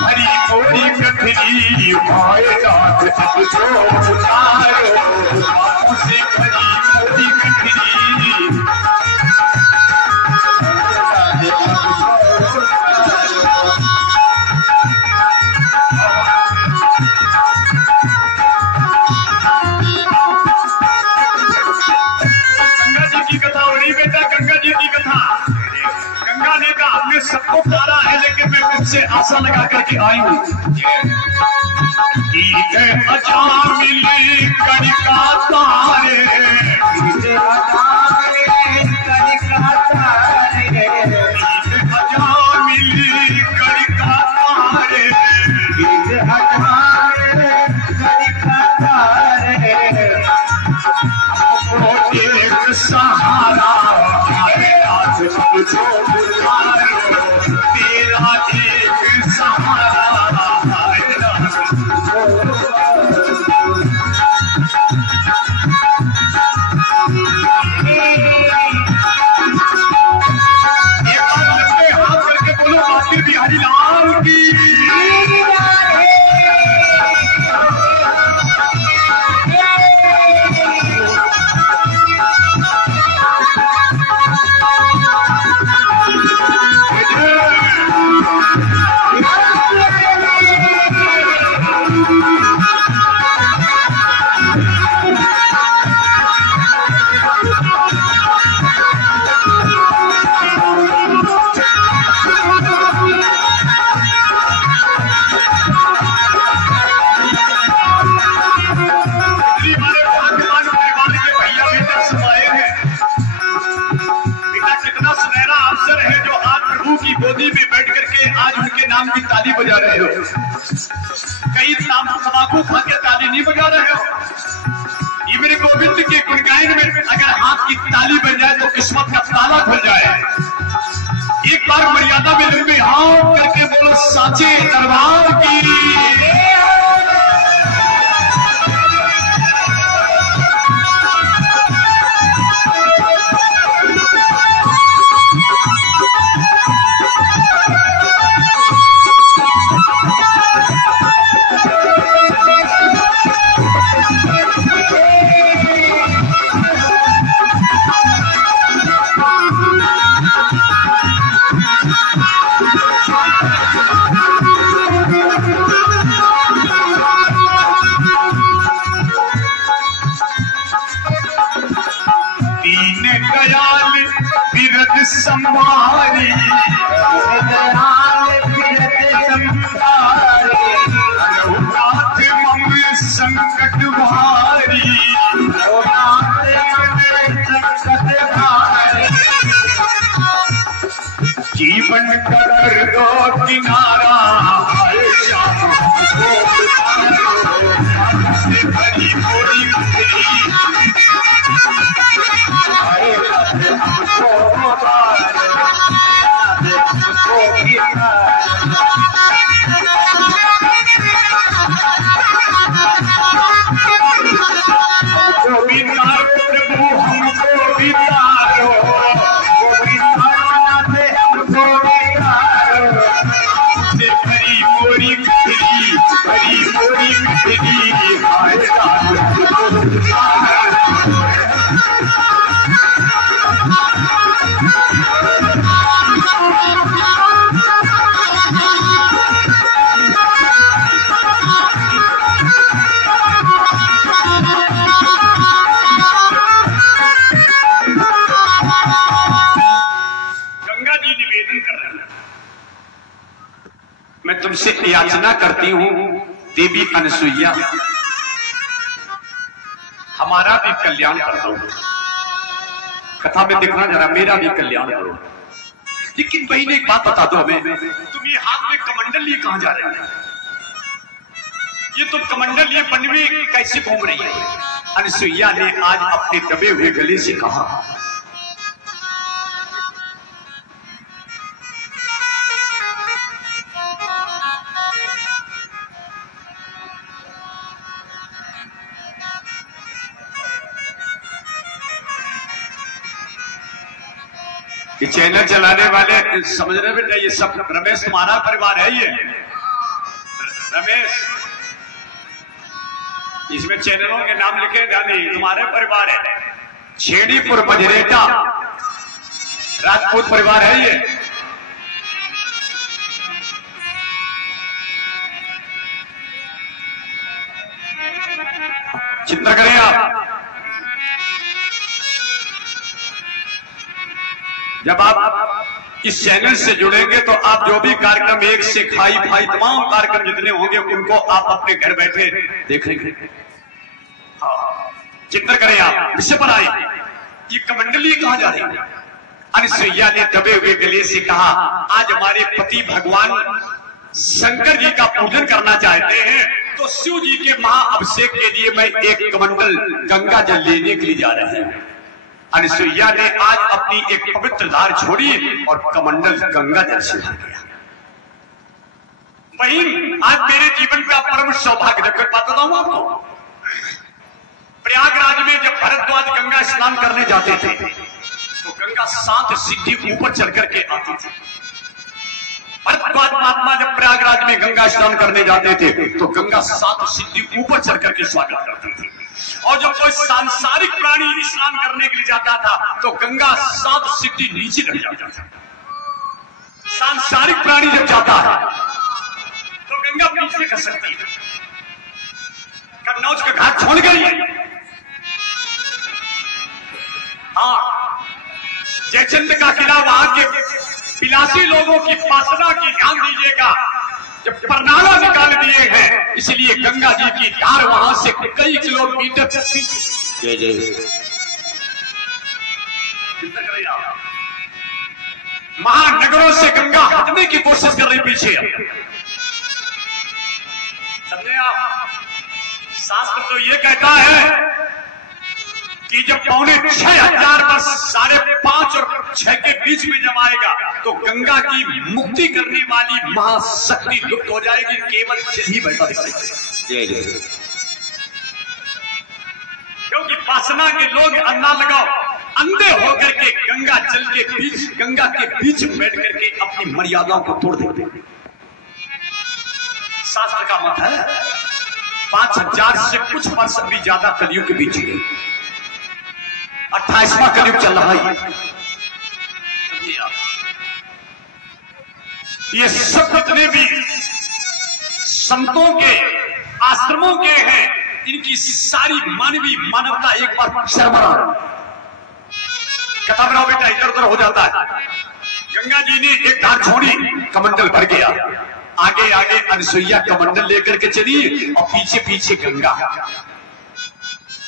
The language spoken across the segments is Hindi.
हरी मोरी कथरी भाई रात तुझो उतारो उसे हरी मोरी कथरी गंगा जी की कथा हो रही बेटा, गंगा जी की कथा। गंगा ने कहा हमने सबको पारा है लेकिन मैं तुमसे आशा लगा करके आई हूँ। मिली करिका तारे मिली करिका तारे एक सहारा तुझो तेरा एक सहारा बिहारी लाल की गोदी में बैठ करके आज उनके नाम की ताली बजा रहे हो। कई तंबाकू खा के ताली नहीं बजा रहे हो। ये मेरे गोविंद के गुणगायन में अगर हाथ की ताली बज जाए तो किस्मत का ताला खुल जाए। एक बार मर्यादा में लंबी हाथ करके बोलो साचे दरबार की। संभारी संकट भारी जीवन कर दो किनारा भरी पूरी प्रभु हमको बितारो भरी मोरी मैं तुमसे याचना करती हूँ देवी अनसुईया, हमारा भी कल्याण कर दो। कथा में देखना जरा, मेरा भी कल्याण करो। लेकिन बहन एक बात बता दो हमें, तुम ये हाथ में कमंडल लिए कहां जा रहे हो? ये तो कमंडल ये बन में कैसे घूम रही है? अनसुईया ने आज अपने दबे हुए गले से कहा, ये चैनल चलाने वाले समझने में नहीं, ये सब रमेश तुम्हारा परिवार है। ये रमेश, इसमें चैनलों के नाम लिखे जाने तुम्हारे परिवार है। छेड़ीपुर बजरेटा राजपूत परिवार है ये। चिंता करें आप, जब आप इस चैनल से जुड़ेंगे तो आप जो भी कार्यक्रम एक से खाई भाई तमाम कार्यक्रम जितने होंगे उनको आप अपने घर बैठे देखेंगे। चिंता करें आप, विषय पर आए। ये कमंडली कहा जा रही है। अनुसुईया ने दबे हुए गले से कहा, आज हमारे पति भगवान शंकर जी का पूजन करना चाहते हैं तो शिव जी के महाअभिषेक के लिए मैं एक कमंडल गंगा जल लेने के लिए जा रहे हैं। अनुसुईया ने आज अपनी एक पवित्र धार छोड़ी और कमंडल गंगा जल से भर गया। बहन, आज मेरे जीवन का परम सौभाग्य रखकर बताता हूं आपको। प्रयागराज में जब भरद्वाज गंगा स्नान करने जाते थे तो गंगा 7 सीढ़ी ऊपर चढ़ करके आती थी। भरद्वाज महात्मा जब प्रयागराज में गंगा स्नान करने जाते थे तो गंगा 7 सीढ़ी ऊपर चढ़ करके स्वागत करती थी। और जब कोई सांसारिक प्राणी स्नान करने के लिए जाता था तो गंगा 7 सीढ़ी नीचे रह जाता था। सांसारिक प्राणी जब जाता है तो गंगा पीछे कर सकती है। कन्नौज का घाट छोड़ गई है। हाँ, जयचंद का किला, वहां के पिलासी लोगों की पासना की ध्यान दीजिएगा, जब परनाला निकाल दिए हैं, इसलिए गंगा जी की धार वहां से कई किलोमीटर पीछे। महानगरों से गंगा हटने की कोशिश कर रही पीछे। समझे आप? शास्त्र तो ये कहता है कि जब 6,500 वर्ष 5.5 और 6 के बीच में जब आएगा तो गंगा की मुक्ति करने वाली महाशक्ति लुप्त हो जाएगी, केवल जल ही बहता दिखाई देगा। क्योंकि वासना के लोग अन्ना लगाओ, अंधे होकर के गंगा जल के बीच, गंगा के बीच में बैठ करके अपनी मर्यादाओं को तोड़ देते हैं। शास्त्र का मत है 5,000 से कुछ वर्ष भी ज्यादा कलयुग के बीच में 28वां कलयुग चल रहा है। ये सब जितने भी संतों के आश्रमों के हैं, इनकी सारी मानवता एक बार शर्मरा। कथा बनाओ बेटा, इधर उधर हो जाता है। गंगा जी ने एक धार छोड़ी, कमंडल भर गया। आगे आगे अनुसुईया कमंडल लेकर के चली और पीछे पीछे गंगा।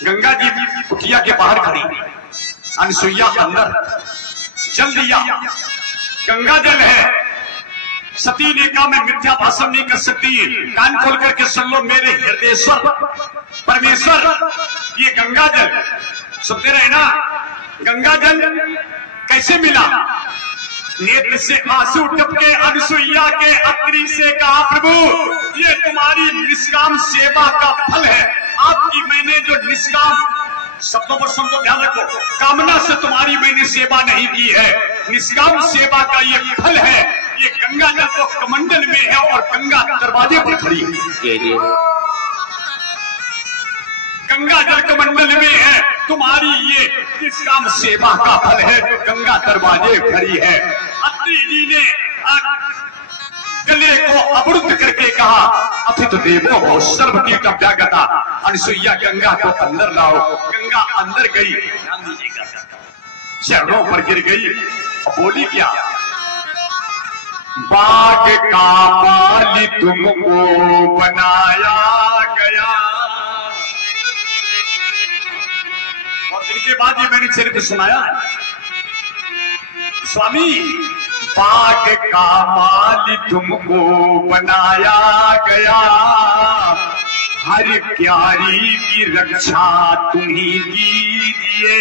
गंगा जी कुटिया के बाहर खड़ी, अनुसुईया अंदर। जल दिया, गंगा जल है। सती ने कहा मैं मिथ्या भाषण नहीं कर सकती, कान खोल करके सुन लो मेरे हृदयेश्वर परमेश्वर, ये गंगा जल सुनते रहे ना। गंगा जल कैसे मिला? नेत्र से आंसू टपके अनुसुईया के अत्रि से कहा प्रभु ये तुम्हारी निष्काम सेवा का फल है। आपकी मैंने जो निष्काम, शब्दों पर समझो, ध्यान रखो, कामना से तुम्हारी मैंने सेवा नहीं की है, निष्काम सेवा का ये फल है। ये गंगा जल तो कमंडल में है और गंगा दरवाजे पर खड़ी है। गंगा जल कमंडल में है, तुम्हारी ये निष्काम सेवा का फल है, गंगा दरवाजे खड़ी है। अत्रि जी ने गले को अवरुद्ध करके कहा अथित देवो हो सर्वकीट अभ्यागता, अनुसुईया गंगा को अंदर लाओ। गंगा अंदर गई, ध्यान दीजिएगा, चरणों पर गिर गई और बोली क्या? बाग का माली तुमको बनाया गया। और दिन के बाद ये मैंने चरित्र सुनाया है। स्वामी, बाग का माली तुमको बनाया गया, हर प्यारी की रक्षा तुम्ही कीजिए।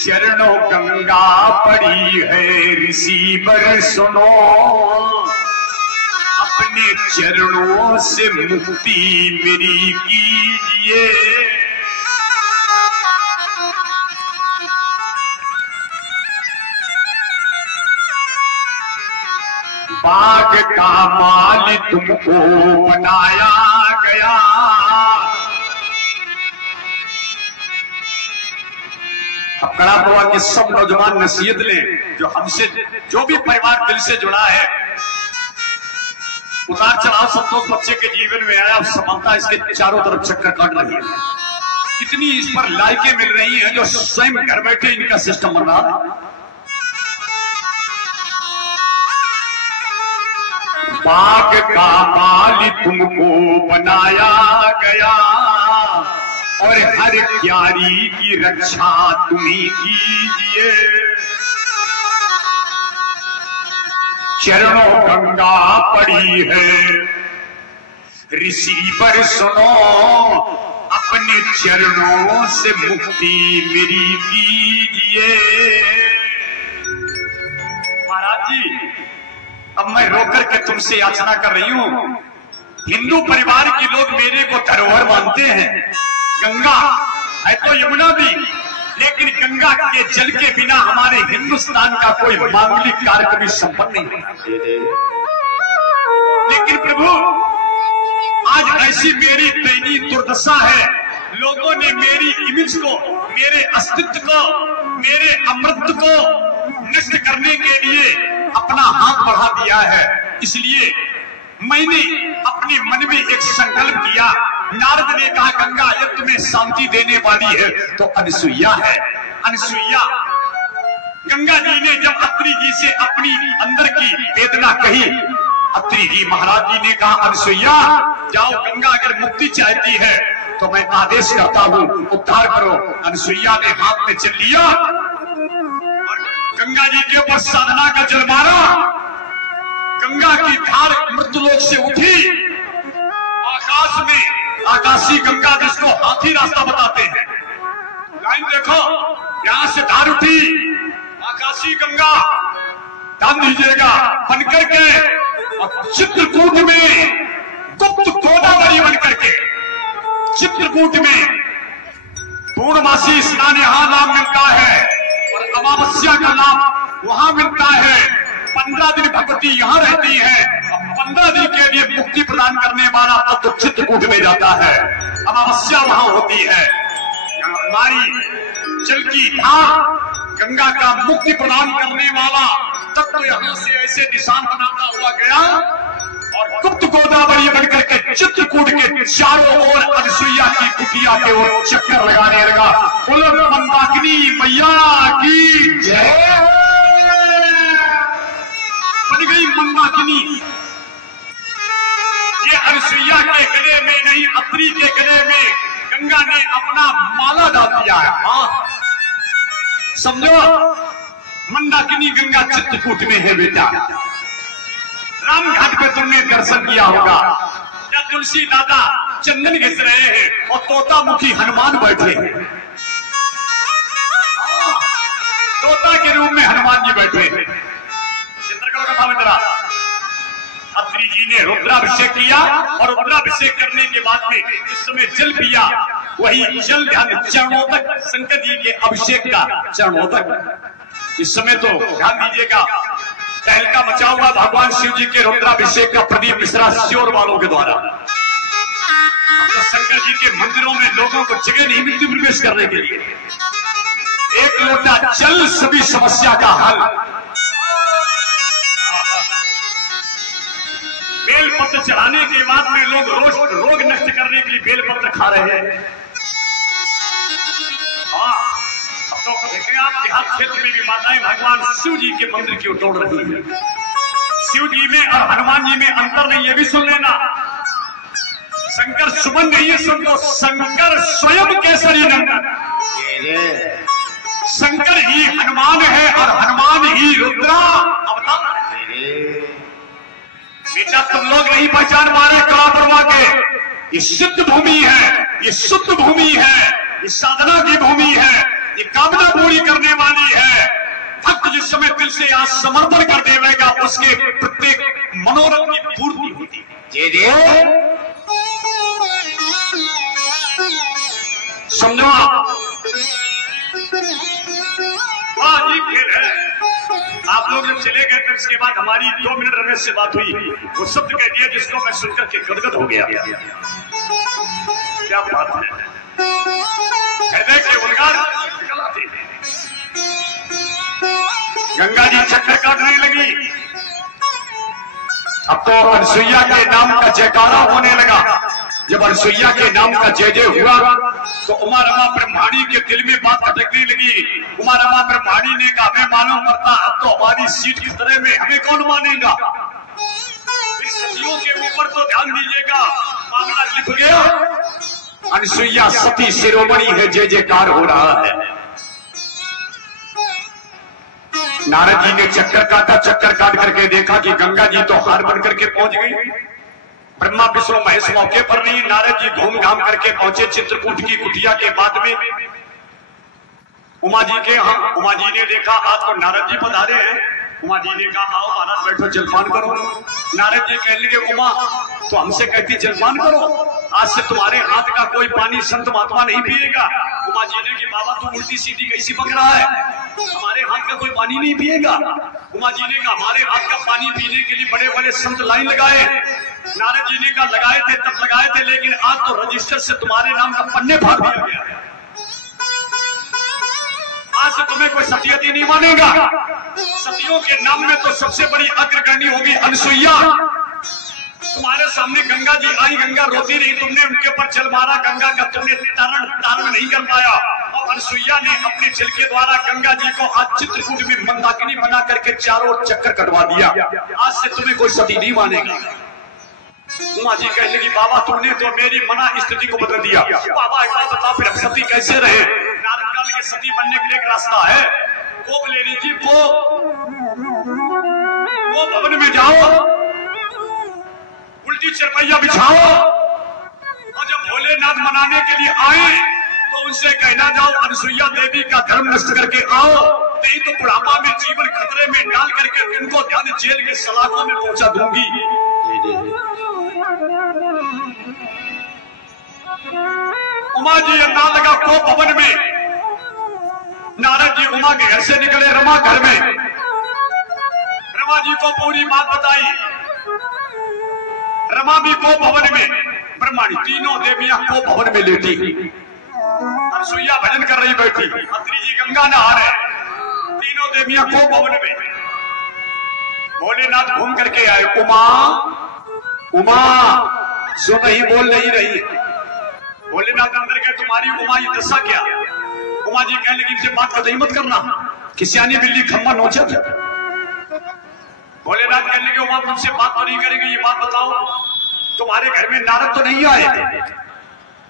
चरणों गंगा पड़ी है ऋषि वर सुनो, अपने चरणों से मुक्ति मेरी कीजिए। बाग का माली तुमको बनाया गया। अब कड़ा हुआ कि सब नौजवान नसीहत लें, जो हमसे जो भी परिवार दिल से जुड़ा है। उतार चढ़ाव संतोष बच्चे के जीवन में आया, सफलता इसके चारों तरफ चक्कर काट रही है। कितनी इस पर लाइकें मिल रही हैं, जो स्वयं घर बैठे इनका सिस्टम बन रहा है। बाग का माली तुमको बनाया गया और हर क्यारी की रक्षा तुम्ही कीजिए। चरणों गंगा पड़ी है, ऋषि पर सुनो, अपने चरणों से मुक्ति मेरी कीजिए। महाराज जी, अब मैं रोकर के तुमसे याचना कर रही हूं। हिंदू परिवार के लोग मेरे को धरोहर मानते हैं। गंगा है तो यमुना भी, लेकिन गंगा के जल के बिना हमारे हिंदुस्तान का कोई मांगलिक कार्य कभी संपन्न नहीं होता। लेकिन प्रभु, आज ऐसी मेरी दयनीय दुर्दशा है, लोगों ने मेरी इमेज को, मेरे अस्तित्व को, मेरे अमृत को नष्ट करने के लिए अपना हाथ बढ़ा दिया है। इसलिए मैंने अपने मन में एक संकल्प किया। नारद ने कहा, गंगा ये तुम्हें शांति देने वाली है तो अनसुईया है। अनसुईया, गंगा जी ने जब अत्रि जी से अपनी अंदर की वेदना कही, अत्रि जी महाराज जी ने कहा, अनसुईया जाओ, गंगा अगर मुक्ति चाहती है तो मैं आदेश करता हूं, उद्धार करो। अनसुईया ने हाथ में चल लिया, गंगा जी के ऊपर साधना का जल मारा। गंगा की धार मृत्युलोक से उठी, आकाश में आकाशी गंगा, जिसको हाथी रास्ता बताते हैं। लाइन देखो, यहां से धार उठी, आकाशी गंगा ध्यान दीजिएगा, बनकर के और चित्रकूट में गुप्त गोदावरी बनकर के, चित्रकूट में पूर्णमासी स्नान यहां नाम मिलता है और अमावस्या का नाम वहां मिलता है। 15 दिन भगवती यहाँ रहती है, 15 दिन के लिए मुक्ति प्रदान करने वाला तब तो चित्रकूट में जाता है, अमावस्या वहां होती है। हमारी जल की धार गंगा का मुक्ति प्रदान करने वाला तब तो यहाँ से ऐसे निशान बनाता हुआ गया और गुप्त गोदावरी बनकर के चित्रकूट के चारों ओर अनसुईया की कुटिया के ओर चक्कर लगाने लगा। बोलो मंदाकिनी मैया की जय। बन गई मंदाकिनी। ये अनसुईया के गले में नहीं, अत्रि के गले में गंगा ने अपना माला डाल दिया है। हाँ समझो, मंदाकिनी गंगा चित्रकूट में है बेटा। रामघाट पे तुमने दर्शन किया होगा, या तुलसी दादा चंदन घिस रहे हैं और तोता मुखी हनुमान बैठे हैं। तोता के रूप में हनुमान जी बैठे हैं। चित्र करो कथा में जरा। अत्रि जी ने रुद्राभिषेक किया और रुद्राभिषेक करने के बाद में इस समय जल पिया, वही जल ध्यान चरणोदक, शंकर जी के अभिषेक का चरणोदक। इस समय तो ध्यान दीजिएगा, तहलका मचा हुआ भगवान शिव जी के रुद्राभिषेक का प्रदीप मिश्रा श्योर वालों के द्वारा। तो शंकर जी के मंदिरों में लोगों को जगह नहीं मिलती प्रवेश करने के लिए। एक लोटा जल सभी समस्या का हल। बेलपत्र चढ़ाने के बाद में लोग रोग नष्ट करने के लिए बेलपत्र खा रहे हैं। तो देखें आप, देहात क्षेत्र में भी माताएं भगवान शिव जी के मंदिर की ओर दौड़ रही है। शिव जी में और हनुमान जी में अंतर नहीं, ये भी सुन लेना। शंकर सुमन नहीं है, सुन लो, शंकर स्वयं केसरी नंदन। शंकर ही हनुमान है और हनुमान ही रुद्रा अवतार है। बेटा तुम लोग नहीं पहचान पा रहे कलाप्रभा के, ये सिद्ध भूमि है, ये शुद्ध भूमि है, ये साधना की भूमि है, ये कामना पूरी करने वाली है। भक्त जिस समय दिल से आज समर्पण कर देगा, उसके प्रत्येक मनोरथ की पूर्ति होती है। समझो आप, ये खेल है। आप लोग जब चले गए थे उसके बाद हमारी 2 मिनट रमेश से बात हुई, वो शब्द कह दिया जिसको मैं सुनकर के गदगद हो गया। क्या बात है, कहते कि उनका गंगा जी चक्कर काटने लगी। अब तो अनसुईया के नाम का जयकारा होने लगा। जब अनसुईया के नाम का जय जय हुआ तो उमा रमा ब्रह्माणी के दिल में बात अटकने लगी। उमा रमा ब्रह्माणी ने कहा, हमें मालूम पड़ता अब तो हमारी सीट की तरह में हमें कौन मानेगा। सतियों के ऊपर तो ध्यान दीजिएगा, मामला लिख गया। अनसुईया सती शिरोमणि है, जय जयकार हो रहा है। नारद जी ने चक्कर काटा, चक्कर काट करके देखा कि गंगा जी तो हार बन करके पहुंच गई। ब्रह्मा विष्णु महेश मौके पर नहीं, नारद जी घूम घाम करके पहुंचे चित्रकूट की कुटिया के बाद में उमा जी के। हाँ, उमा जी ने देखा आज तो नारद जी पधारे हैं। उमा जी ने कहा, आओ महाराज बैठो जलपान करो। नारद जी कहने लगे, उमा तो हमसे कहती जलपान करो, आज से तुम्हारे हाथ का कोई पानी संत महात्मा नहीं पिएगा। उमा जी ने कि बाबा तू उल्टी सीधी कैसी पक रहा है, हमारे हाथ का कोई पानी नहीं पिएगा। उमा जी ने कहा, हमारे हाथ का पानी पीने के लिए बड़े बड़े संत लाइन लगाए। नारद जी ने कहा, लगाए थे तब लगाए थे, लेकिन आज तो रजिस्टर से तुम्हारे नाम का पन्ने फाड़ दिया गया। आज से तुम्हें कोई सतियती नहीं मानेगा। सतियों के नाम में तो सबसे बड़ी अग्रगण्य होगी अनसुईया। तुम्हारे सामने गंगा जी आई, गंगा रोती रही, तुमने उनके ऊपर जल मारा, गंगा का तुमने तारण नहीं कर पाया। और अनसुईया ने अपने जल के द्वारा गंगा जी को आज चित्रकूट में मंदाकिनी बना करके चारों ओर चक्कर कटवा दिया। आज से तुम्हें कोई सती नहीं मानेगा। उमा जी कहने लगी, बाबा तुमने तो मेरी मना स्थिति को बदल दिया। बाबा एक बात बताओ, फिर हम सती कैसे रहे। नारद काल के सती बनने के लिए एक रास्ता है, कोप ले लीजिए, वो भवन में जाओ, उल्टी चरपैया बिछाओ, और जब भोलेनाथ मनाने के लिए आए तो उनसे कहना जाओ अनसुईया देवी का धर्म नष्ट करके आओ, नहीं तो बुढ़ापा में जीवन खतरे में डाल करके तुमको ध्यान जेल के सलाखों में पहुंचा दूंगी। उमा जी अंदाज लगा को भवन में। नारद जी उमा के घर से निकले रमा घर में, रमा जी को पूरी बात बताई। रमा भी को भवन में, ब्रह्माणी तीनों देवियां को भवन में लेटी, अनसुईया भजन कर रही बैठी, अत्रि जी गंगा नहा रहे, तीनों देवियां को भवन में। भोलेनाथ घूम करके आए। उमा उमा सो नहीं बोल नहीं रही। भोलेनाथ अंदर के, तुम्हारी उमा ये दशा क्या। उमा जी कहने लगी, इनसे बात कतई मत करना, किसियानी बिल्ली खम्मा नोचत। भोलेनाथ कहने लगे, उमा तुमसे बात तो नहीं करेंगे, ये बात बताओ तुम्हारे घर में नारद तो नहीं आए थे।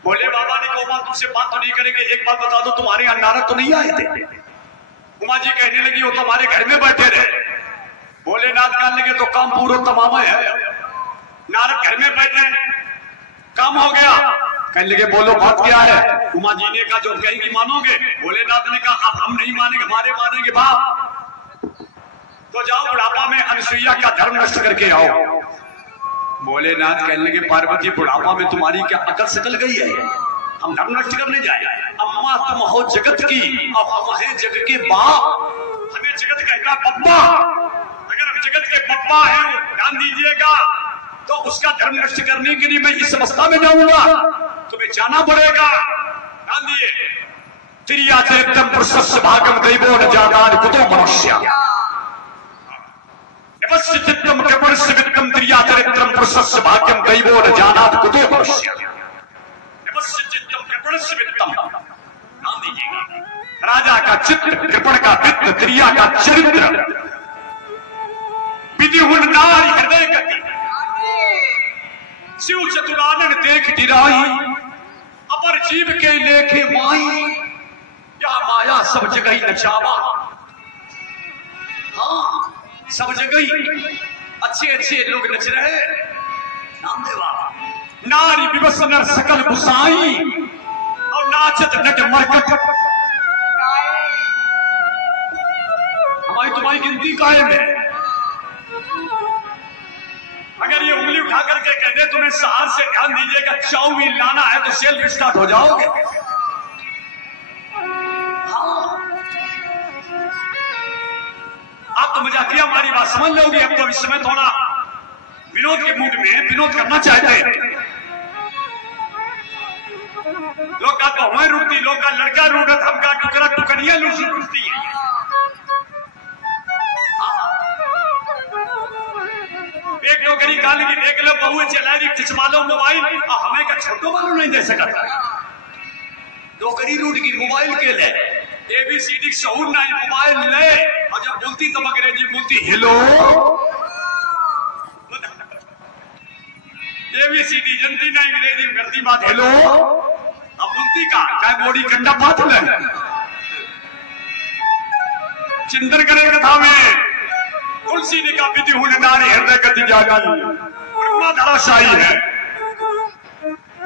भोले बाबा ने कहा, उमा तुमसे बात तो नहीं करेंगे, एक बात बता दो तुम्हारे यहाँ नारद तो नहीं आए थे। उमा जी कहने लगी, वो तो हमारे घर में बैठे रहे। भोलेनाथ कहने लगे, तो काम पूरा तमाम है, नारद घर में बैठे, काम हो गया। कहने लगे, बोलो बात क्या है। उमा जी ने कहा, जो कहेंगी मानोगे। भोलेनाथ ने कहा, अब हम नहीं मानेंगे, हमारे मानेंगे बाप। तो जाओ बुढ़ापा में अनसुईया का धर्म नष्ट करके आओ। भोलेनाथ कहने लगे, पार्वती बुढ़ापा में तुम्हारी क्या अकल सकल गई है, हम धर्म नष्ट करने जाए। अम्मा तुम हो जगत की, अब हम हैं जग के बाप, हमें जगत कहता पप्पा। अगर हम जगत के पप्पा हैं, ध्यान दीजिएगा, तो उसका धर्म नष्ट करने के लिए मैं इस अवस्था में जाऊंगा, तुम्हें जाना पड़ेगा। ध्यान दिए, त्रिया चरित्रम पुरुषस्य भागम दैवो न जानाति कुतो मनुष्य। नवस्य चित्तम कृपणस्य वित्तम त्रिया चरित्रम पुरुषस्य भाग्यम दैवो न जानाति कुतो मनुष्य। नवस्य चित्तम कृपणस्य वित्तम, ध्यान दीजिएगा, राजा का चित्त, कृपण का वित्त, त्रिया का चरित्र, विधि हुन नारी हृदय गति, शिव चतुरानन देख डिराई, अपर जीव के लेखे माई, या माया सब जगह नचावा। हाँ सब जगह अच्छे अच्छे लोग नच रहे। नामदेवा, नारी विवश नर सकल गुसाई, और नाचत नट मरकट। हमारी तुम्हारी गिनती कायम है। अगर ये उंगली उठा करके कहते तुम्हें सहार से ध्यान दीजिएगा, चाउमीन लाना है तो सेल्फ स्टार्ट हो जाओगे। हाँ। आप तो मजाक किया, हमारी बात समझ लोगे। अब तो इस समय थोड़ा विनोद के मूड में विनोद करना चाहते हैं। लोग का तो हमें रुकती, लोग का लड़का रूढ़त, हमका टुकड़ा टुकड़िया लुटती है। एक नौकरी गाल की देख लो, बहुए चला रही खिंचवा लो मोबाइल, हमें का छोटो वालों नहीं दे सकता। नौकरी रूट की मोबाइल के ले, ABCD शहूर नहीं, मोबाइल ले, और जब बोलती तो अंग्रेजी बोलती हेलो, ABCD जनती नहीं, अंग्रेजी में करती बात हेलो, अब बोलती का चाहे बॉडी कंडा बात ले, चिंतन करेगा था में तुलसी ने का विधि हुन नारी हृदय गति जागी, ब्रह्मा धराशायी है।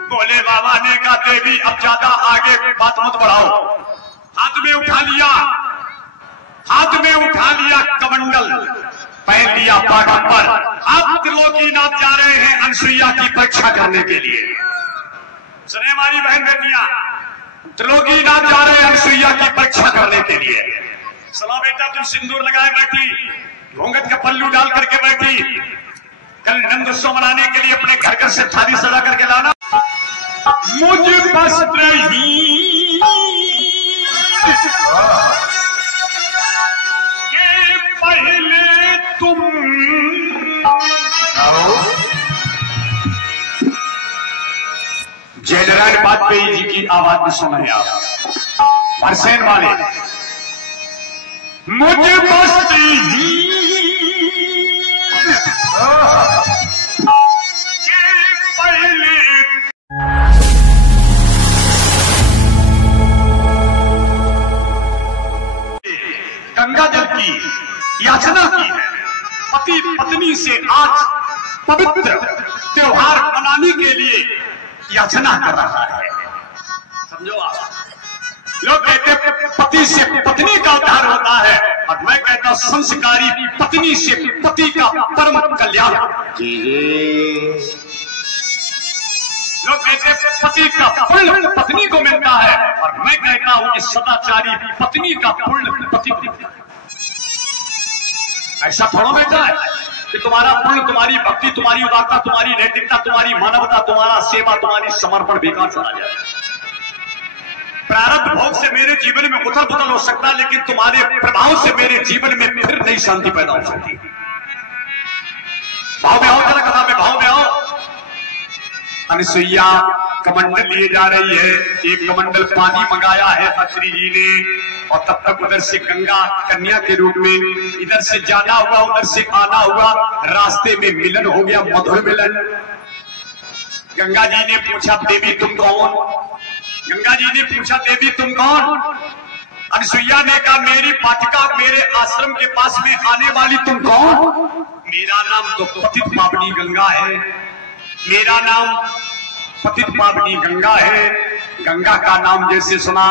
बोले बाबा ने कहा देवी अब ज्यादा आगे बात मत बढ़ाओ। हाथ में उठा लिया कमंडल, पहन लिया पाटन पर। अब त्रिलोकीनाथ जा रहे हैं अनसुईया की परीक्षा करने के लिए। सुने हमारी बहन बेटियां, त्रिलोकीनाथ जा रहे हैं अनसुईया की परीक्षा करने के लिए। सुनो बेटा, तुम सिंदूर लगाए बैठी, घूंघट का पल्लू डाल करके बैठी, कल नंदोत्सव मनाने के लिए अपने घर से थाली सजा करके लाना। मुझ बस नहीं के पहले तुम जयनारायण वाजपेयी जी की आवाज में सुनाए आप बरसेन वाले। मुझे बस नहीं गंगा जल की याचना की है। पति पत्नी से आज पवित्र त्योहार मनाने के लिए याचना कर रहा है। समझो आप, लोग कहते पति से पत्नी का उद्धार होता है, और मैं कहता हूं संस्कारी पत्नी से पति का परम कल्याण। लोग कहते पति का पुण्य पत्नी को मिलता है, और मैं कहता हूं कि सदाचारी पत्नी का पुण्य पति को मिलता है। ऐसा थोड़ा बेटा है कि तुम्हारा पुण्य, तुम्हारी भक्ति, तुम्हारी उदारता, तुम्हारी नैतिकता, तुम्हारी मानवता, तुम्हारा सेवा, तुम्हारी समर्पण बेकार चला जाए। प्रारब्ध भोग से मेरे जीवन में उथल पुथल हो सकता है, लेकिन तुम्हारे प्रभाव से मेरे जीवन में फिर नई शांति पैदा हो सकती है। भाव में आओ, जरा कथा में भाव में आओ। अनसुईया कमंडल लिए जा रही है। एक कमंडल पानी मंगाया है अत्रि जी ने, और तब तक उधर से गंगा कन्या के रूप में इधर से जाना हुआ, उधर से आना हुआ, रास्ते में मिलन हो गया, मधुर मिलन। गंगा जी ने पूछा देवी तुम कौन? गंगा जी ने पूछा देवी तुम कौन? अनसुईया ने कहा मेरी पाटिका, मेरे आश्रम के पास में आने वाली तुम कौन? मेरा नाम तो पतित पावनी गंगा है, मेरा नाम पतित पावनी गंगा है। गंगा का नाम जैसे सुना,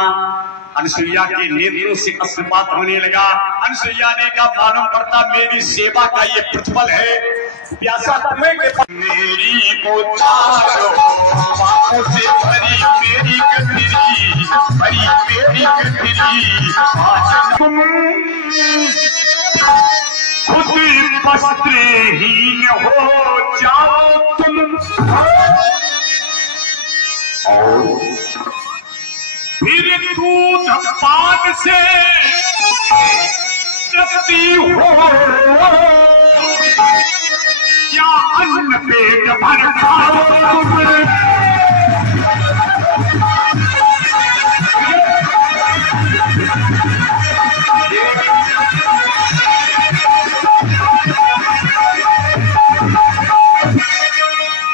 अनसुईया के नेत्रों से अश्रुपात होने लगा। अनसुईया ने कहा मालूम पड़ता मेरी सेवा का ये प्रतिफल है। प्यासा तुम्हें के मेरी उतारो पापों से भरी मेरी गठरी, भरी मेरी गठरी। आज तुम खुद वस्त्रहीन हो जाओ तुम, और फिर दूध पान से तृप्ति हो, या अन्न पेट भर खाओ तुम।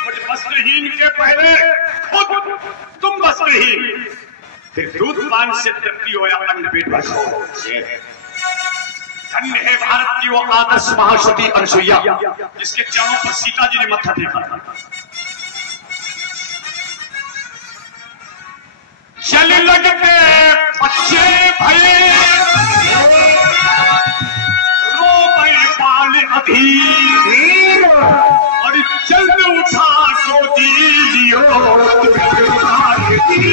मुझे वस्त्रहीन के पहले खुद तुम वस्त्रहीन, फिर दूध पान से तृप्ति हो या अन्न पेट भर खाओ। धन्य है भारत की वो आदर्श महासती अनसुईया, जिसके चरणों पर सीता जी ने मत्था टेका था। चल लगते बच्चे भये, रोए बाल अधीर, और जल्द उठा गोदी लियो तुम्हें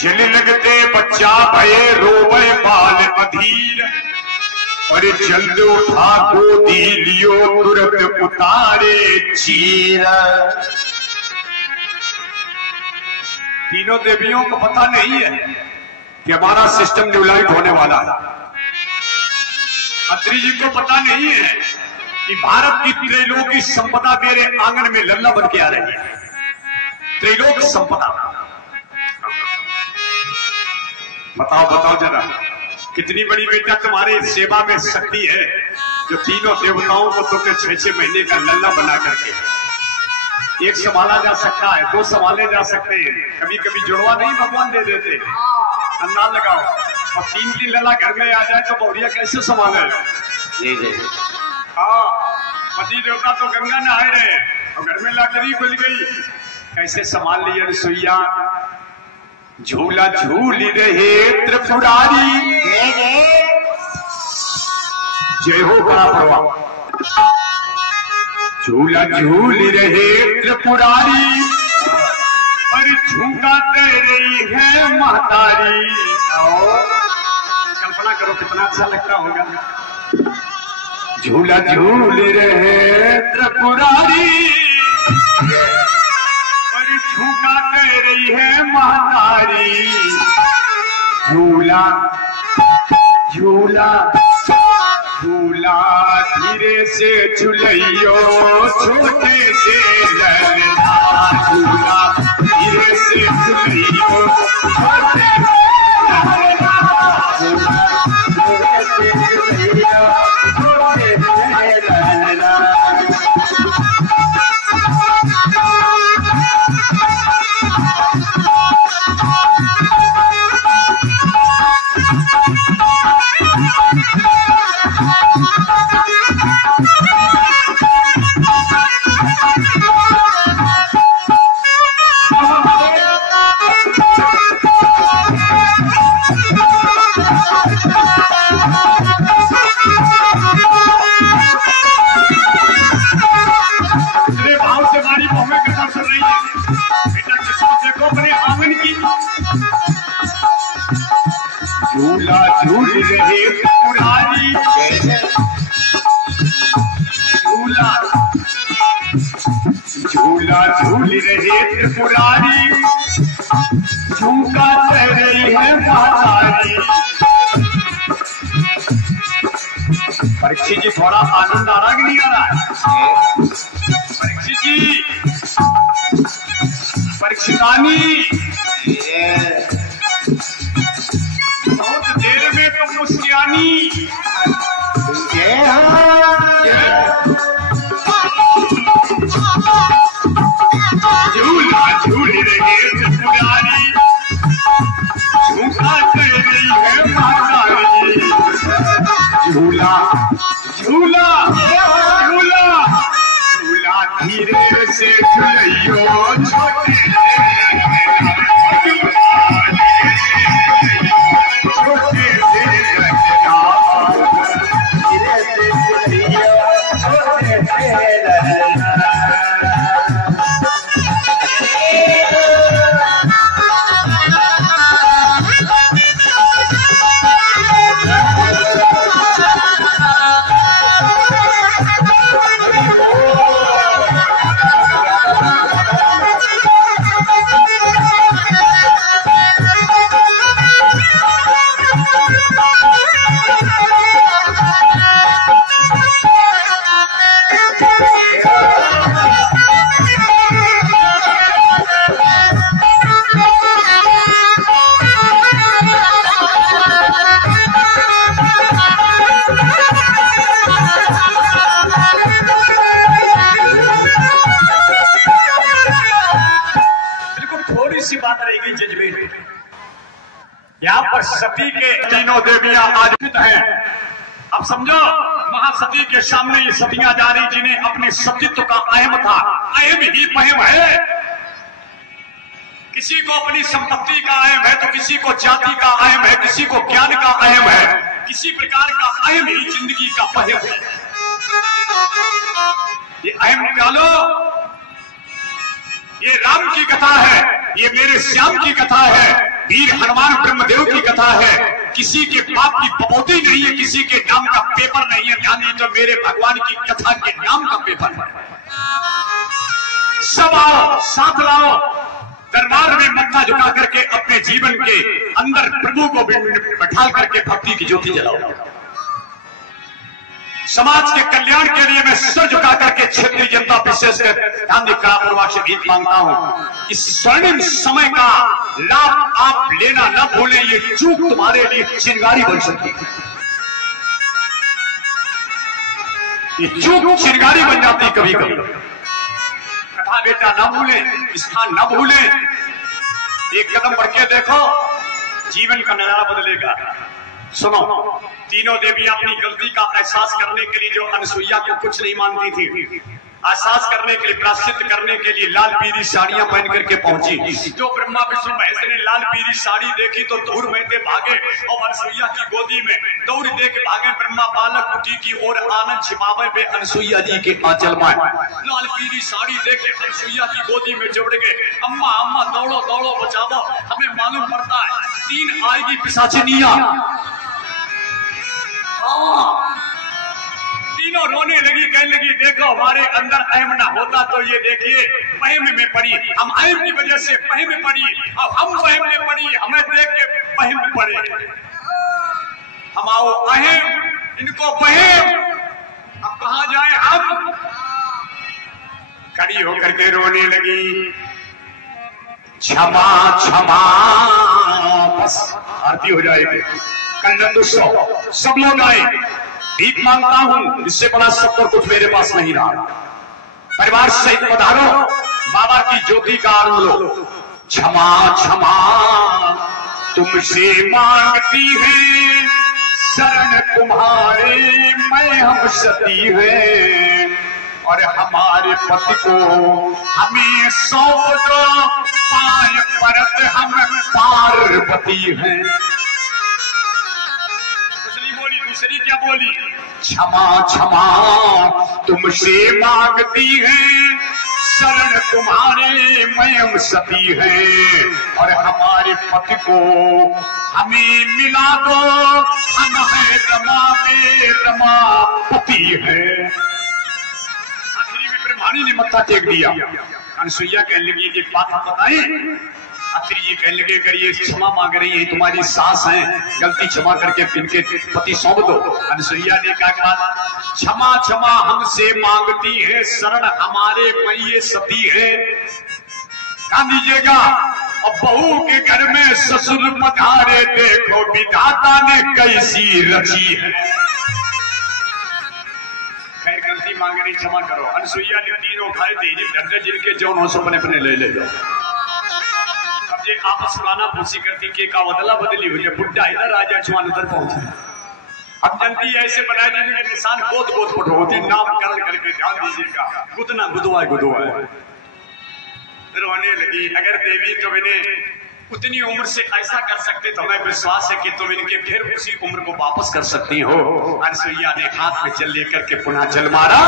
जल लगते बच्चा भये रोवे बाल अधीर, और जल्द उठा गोदी लियो तुरंत उतारे चीर। तीनों देवियों को पता नहीं है कि हमारा सिस्टम न्यूलाइट होने वाला है। अत्रि जी को पता नहीं है कि भारत की त्रैलोकी संपदा मेरे आंगन में लल्ला बन के आ रही है। त्रैलोक संपदा, बताओ बताओ जरा, कितनी बड़ी बेटा तुम्हारे सेवा में शक्ति है जो तीनों देवताओं को तुमने 6-6 महीने का लल्ला बना करके, एक संभाला जा सकता है, 2 संभाले जा सकते हैं, कभी कभी जुड़वा नहीं भगवान दे देते। अन्ना लगाओ और 3 लल्ला घर में आ जाए तो बहुरिया कैसे संभाले? हाँ, पति देवता तो गंगा नहाए रहे और घर में लाकड़ी खुल गई, कैसे संभाल लिया रसोईया? झूला झूल रहे त्रिपुरारी, जय हो बड़ा भगवान। झूला झूल रहे त्रिपुरारी, पर झूठा दे रही है महतारी। कल्पना करो कितना अच्छा लगता होगा। झूला झूल रहे त्रिपुरारी, पर झूठा दे रही है महतारी। झूला झूला झूला धीरे से झूलियो छोटे से ललना, झूला धीरे से झूलियो छोटे से ललना, झूला धीरे से झूलियो छोटे से ललना। झूला झूल रहे त्रिपुरारी, झूला झूला झूल रहे त्रिपुरारी, झूठा कह रही है महतारी। परीक्षित जी थोड़ा आनंद आ रहा कि नहीं आ रहा है? परीक्षित जी, परीक्षितानी, बहुत देर में तुम मुस्कियानी। झूला झूल रहे त्रिपुरारी, झूठा कह रही है महतारी। झूला झूला झूला झूला धीरे से झूलियो छोटे से छोटे से ललना, धीरे से झूलियो छोटे से ललना। यहाँ पर सती के तीनों देवियां आजित हैं। अब समझो, महासती के सामने ये सतियां जा रही जिन्हें अपने सतीत्व का अहम था, अहम ही पहम है। किसी को अपनी संपत्ति का अहम है तो किसी को जाति का अहम है, किसी को ज्ञान का अहम है। किसी प्रकार का अहम ही जिंदगी का पहम है। ये अहम निकालो, ये राम की कथा है, ये मेरे श्याम की कथा है, वीर हनुमान ब्रह्मदेव की कथा है। किसी के पाप की बपौती नहीं है, किसी के नाम का पेपर नहीं है, ध्यान तो मेरे भगवान की कथा के नाम का पेपर है। सब आओ, साथ लाओ, दरबार में मत्था झुका करके अपने जीवन के अंदर प्रभु को बैठा करके भक्ति की ज्योति जलाओ। समाज के कल्याण के लिए मैं सिर झुका करके क्षेत्रीय जनता विशेषकर ध्यान कलापूर्वक से भीख मांगता हूं। इस स्वर्णिम समय का लाभ आप लेना न भूलें, ये चूक तुम्हारे लिए चिंगारी बन सकती है। ये चूक चिंगारी बन जाती कभी कभी। कथा बेटा न भूलें, स्थान न भूलें, एक कदम बढ़ के देखो, जीवन का नजारा बदलेगा। सुनो, तीनों देवी अपनी गलती का एहसास करने के लिए जो अनसुईया को कुछ नहीं मानती थी, एहसास करने के लिए, प्रायश्चित करने के लिए लाल पीली साड़ियां पहन करके पहुंची। जो ब्रह्मा विष्णु महेश ने लाल पीली साड़ी देखी तो दूर में दे भागे और अनसुईया की गोदी में दौड़ दे के भागे। ब्रह्मा बालक कुटी की ओर आनंद छिपावे में अनसुईया जी के आंचल में लाल पीली साड़ी देखे अनसुईया की गोदी में जोड़ गए। अम्मा अम्मा दौड़ो दौड़ो बचाओ, हमें मालूम पड़ता है 3 आएगी पिशाचिनियां। तीनों रोने लगी, कहने लगी देखो हमारे अंदर अहम ना होता तो ये देखिए वहम में पड़ी, हम अहम की वजह से वहम में पड़ी, अब हम वहम में पड़ी, हमें देख के वहम में पड़े। हम आओ अहम, इनको वहम, अब कहां जाए हम। खड़ी होकर के रोने लगी, क्षमा क्षमा, बस आरती हो जाएगी। कल्याण उत्सव सब लोग आए, भीख मांगता हूं, इससे बड़ा सब और कुछ मेरे पास नहीं रहा। परिवार सहित पधारो, बाबा की ज्योति का आनंद लो। क्षमा क्षमा तुमसे मांगती है, शरण तुम्हारे मैं हम सती है, और हमारे पति को हमें सौंप दो, पाए परत हम पार्वती हैं। दूसरी क्या बोली, क्षमा क्षमा तुमसे मांगती है, शरण तुम्हारे मैं हम सती है, और हमारे पति को हमें मिला दो, हम है रमा में रमापति है। आखिरी में ब्रह्माणी ने मत्था टेक दिया। अनसुईया कहने लगी ये बात हम बताएं। आखिर ये कहने लगे अगर ये क्षमा मांग रही है, तुम्हारी सास है, गलती क्षमा करके इनके पति सौंप दो। अनसुईया ने कहा क्षमा क्षमा हमसे मांगती है, शरण हमारे मैये सती है। ध्यान दीजिएगा, अब बहू के घर में ससुर पधारे, देखो विधाता ने कैसी रची है। खैर गलती मांग रही, क्षमा करो। अनसुईया ने तीनों खाए थे, जिनके जौन हो सपने अपने ले ले जाओ। ये आपस पुराना पूछी करती के का बदला बदली हुई है, बुढ़ा इधर राजा जवान उधर पहुंचे। अब जनती ऐसे बनाए जाने के निशान गोद गोद पटो होती, नामकरण करके ध्यान दीजिएगा, गुदना गुदवाए गुदवाए रोने लगी। अगर देवी तुम इन्हें उतनी उम्र से ऐसा कर सकते तो हमें विश्वास है कि तुम इनके फिर उसी उम्र को वापस कर सकती हो। अनसुईया ने हाथ में जल लेकर के पुनः जल मारा,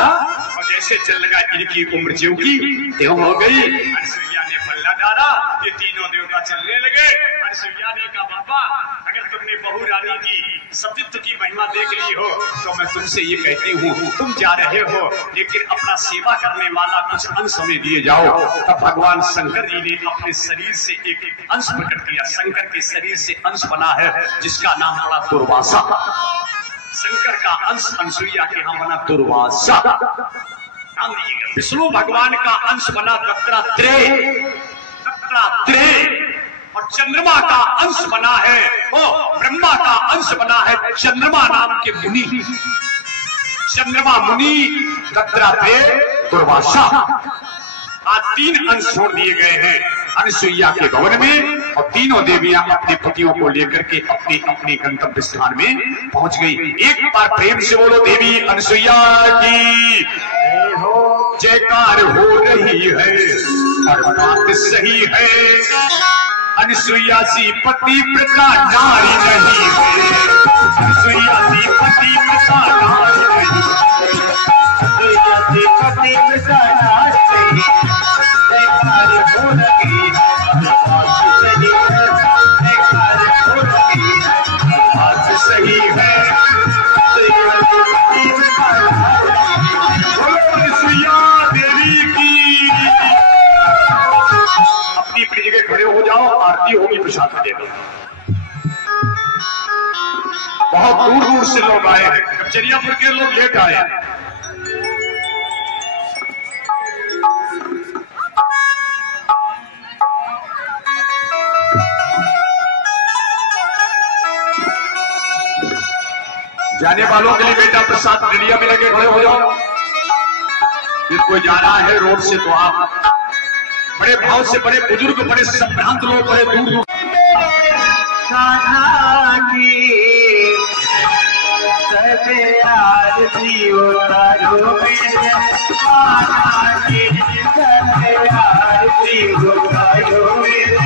और जैसे जल लगा इनकी उम्र ज्यों की त्यों हो गई। अनसुईया ने पल्ला डाला, ये तीनों देवता चलने लगे। अनसुईया ने कहा बाबा अगर तुमने बहू रानी की सतीत्व की महिमा देख ली हो तो मैं तुमसे ये कहती हूँ, तुम जा रहे हो लेकिन अपना सेवा करने वाला कुछ अंश हमें दिए जाओ। तब भगवान शंकर जी ने अपने शरीर से एक अंश प्रकट किया। शंकर के शरीर से अंश बना है जिसका नाम पड़ा दुर्वासा। शंकर का अंश अनसुईया के यहाँ बना दुर्वासा। विष्णु भगवान का अंश बना दत्तात्रेय, और चंद्रमा का अंश बना है, ओ ब्रह्मा का अंश बना है चंद्रमा नाम के मुनि। चंद्रमा मुनि, दत्तात्रेय, दुर्वासा, आज 3 अंश छोड़ दिए गए हैं अनसुईया के भवन में, और तीनों देवियां अपने पतियों को लेकर के अपने अपने गंतव्य स्थान में पहुंच गई। एक बार प्रेम से बोलो देवी अनसुईया की जयकार हो रही है, और बात सही है, अनसुईया सी पतिव्रता नारी नहीं है। सुइया सी पति में सानाज नहीं, सुइया सी पति में सानाज नहीं, बेकार हो लगी बात सही है, बेकार हो लगी बात सही है, सुइया सी पति में सानाज नहीं। बोलो सुइया देवी की। अपनी अपनी जगह खड़े हो जाओ, आरती होगी प्रसाद देना। बहुत दूर दूर से लोग आए हैं, कचरियापुर के लोग लेट आए हैं। जाने वालों के लिए बेटा प्रसाद रेडिया में लगे खड़े हो जाओ। फिर कोई जाना है रोड से तो आप बड़े भाव से, बड़े बुजुर्ग, बड़े संभ्रांत लोग, बड़े दूर दूर आरती उतारो मेरे आरती उतारो मेरे आरती उतारो मेरे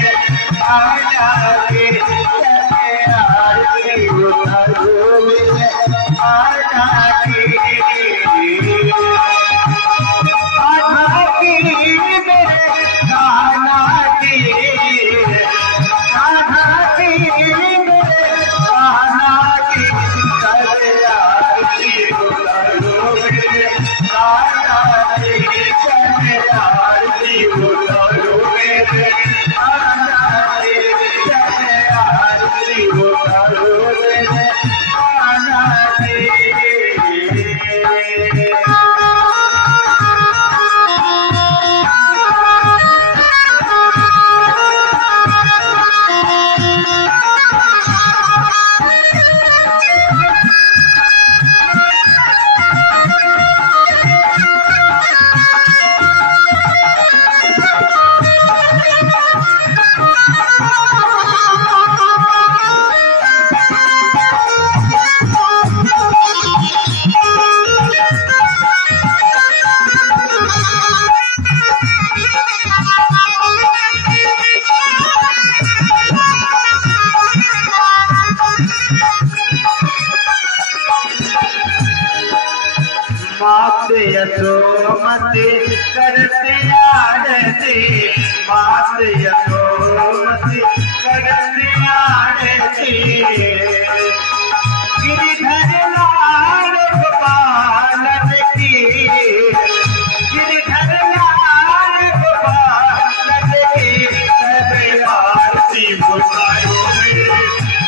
यशोमती करते आरती, मात यशोमती करते आरती, गिरिधर लाल गोपालन की, गिरिधर लाल गोपालन की सब आरती उतारो मेरे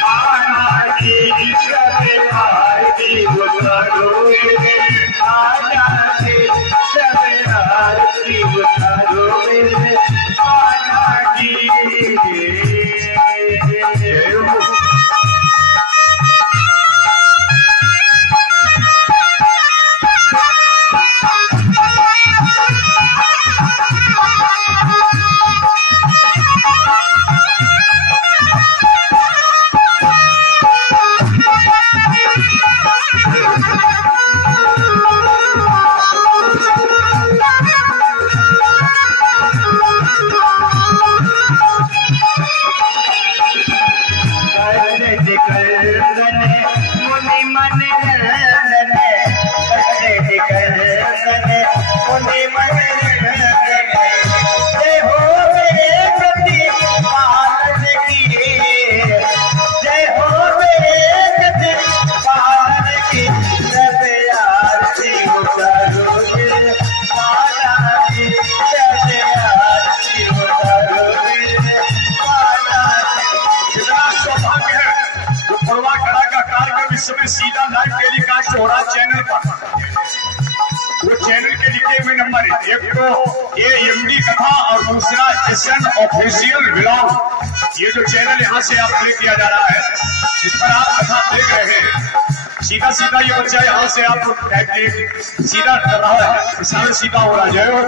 आना की, सब आरती उतारो मेरे आना की, सब आरती उतारो मेरे आना की। समय सीधा लाइव टेलीकास्ट हो रहा चैनल पर। वो चैनल के लिखे हुए नंबर, एक तो AMD कथा और दूसरा SN ऑफिशियल व्लॉग। ये जो चैनल यहाँ से आप प्ले किया जा रहा है, जिस पर आप कथा देख रहे हैं, सीधा सीधा ये बच्चा यहाँ से आप सीधा कर रहा है, इशारा सीधा हो रहा है। जय हो।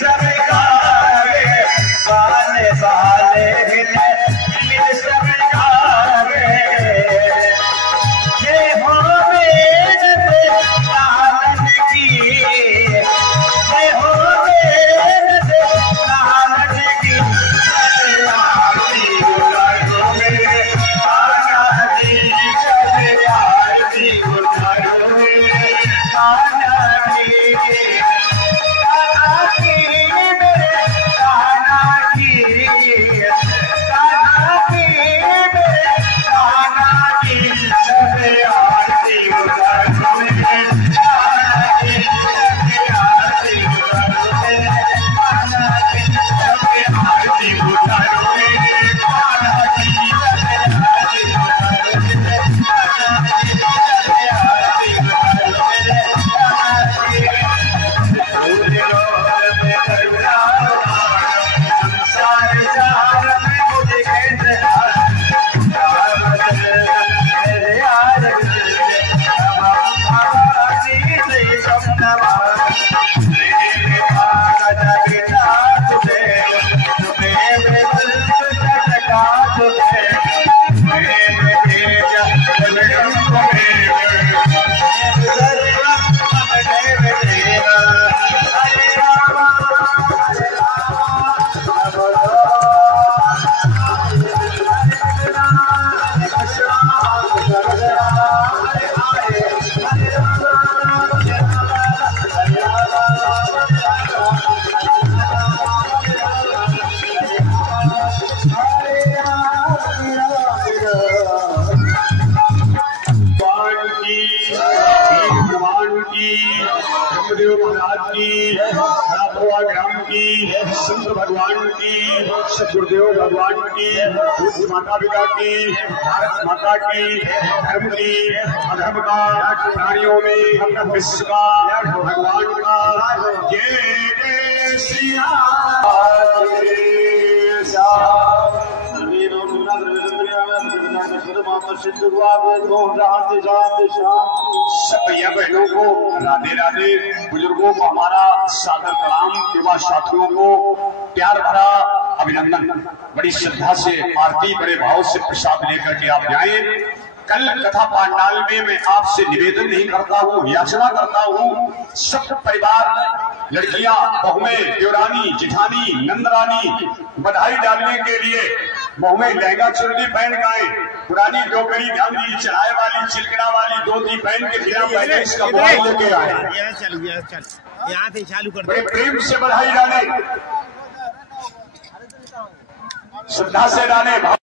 सब गावे गाने वाले मिल सब गावे ये हो मेरे लालन की ये हो मेरे लालन की आरती उतारो मेरे कान्हा जी चले आरती उतारो मेरे कान्हा जी ग्राम की संत भगवान की गुरुदेव भगवान की माता पिता की भारत माता की धर्म की अधर्म का प्राणियों में विश्व का भगवान का जय जय श्री सब भैया बहनों को राधे राधे, बुजुर्गों को हमारा सादर प्रणाम, युवा साथियों को प्यार भरा अभिनंदन। बड़ी श्रद्धा से आरती बड़े भाव से प्रसाद लेकर के आप जाएं। कल कथा पांडाल में मैं आपसे निवेदन नहीं करता हूँ, याचना करता हूँ, सब परिवार लड़कियां, बहुएं, देवरानी, जिठानी, नंदरानी बधाई डालने के लिए बहु में लहंगा चुन्नी पहन गए, पुरानी डोकरी ध्यान दी चढ़ाए वाली चिलकड़ा वाली धोती पहन के बिना पहले इसका बधाई लेके आए। यहाँ से चालू कर बड़े प्रेम से बधाई डाले, श्रद्धा से डाले।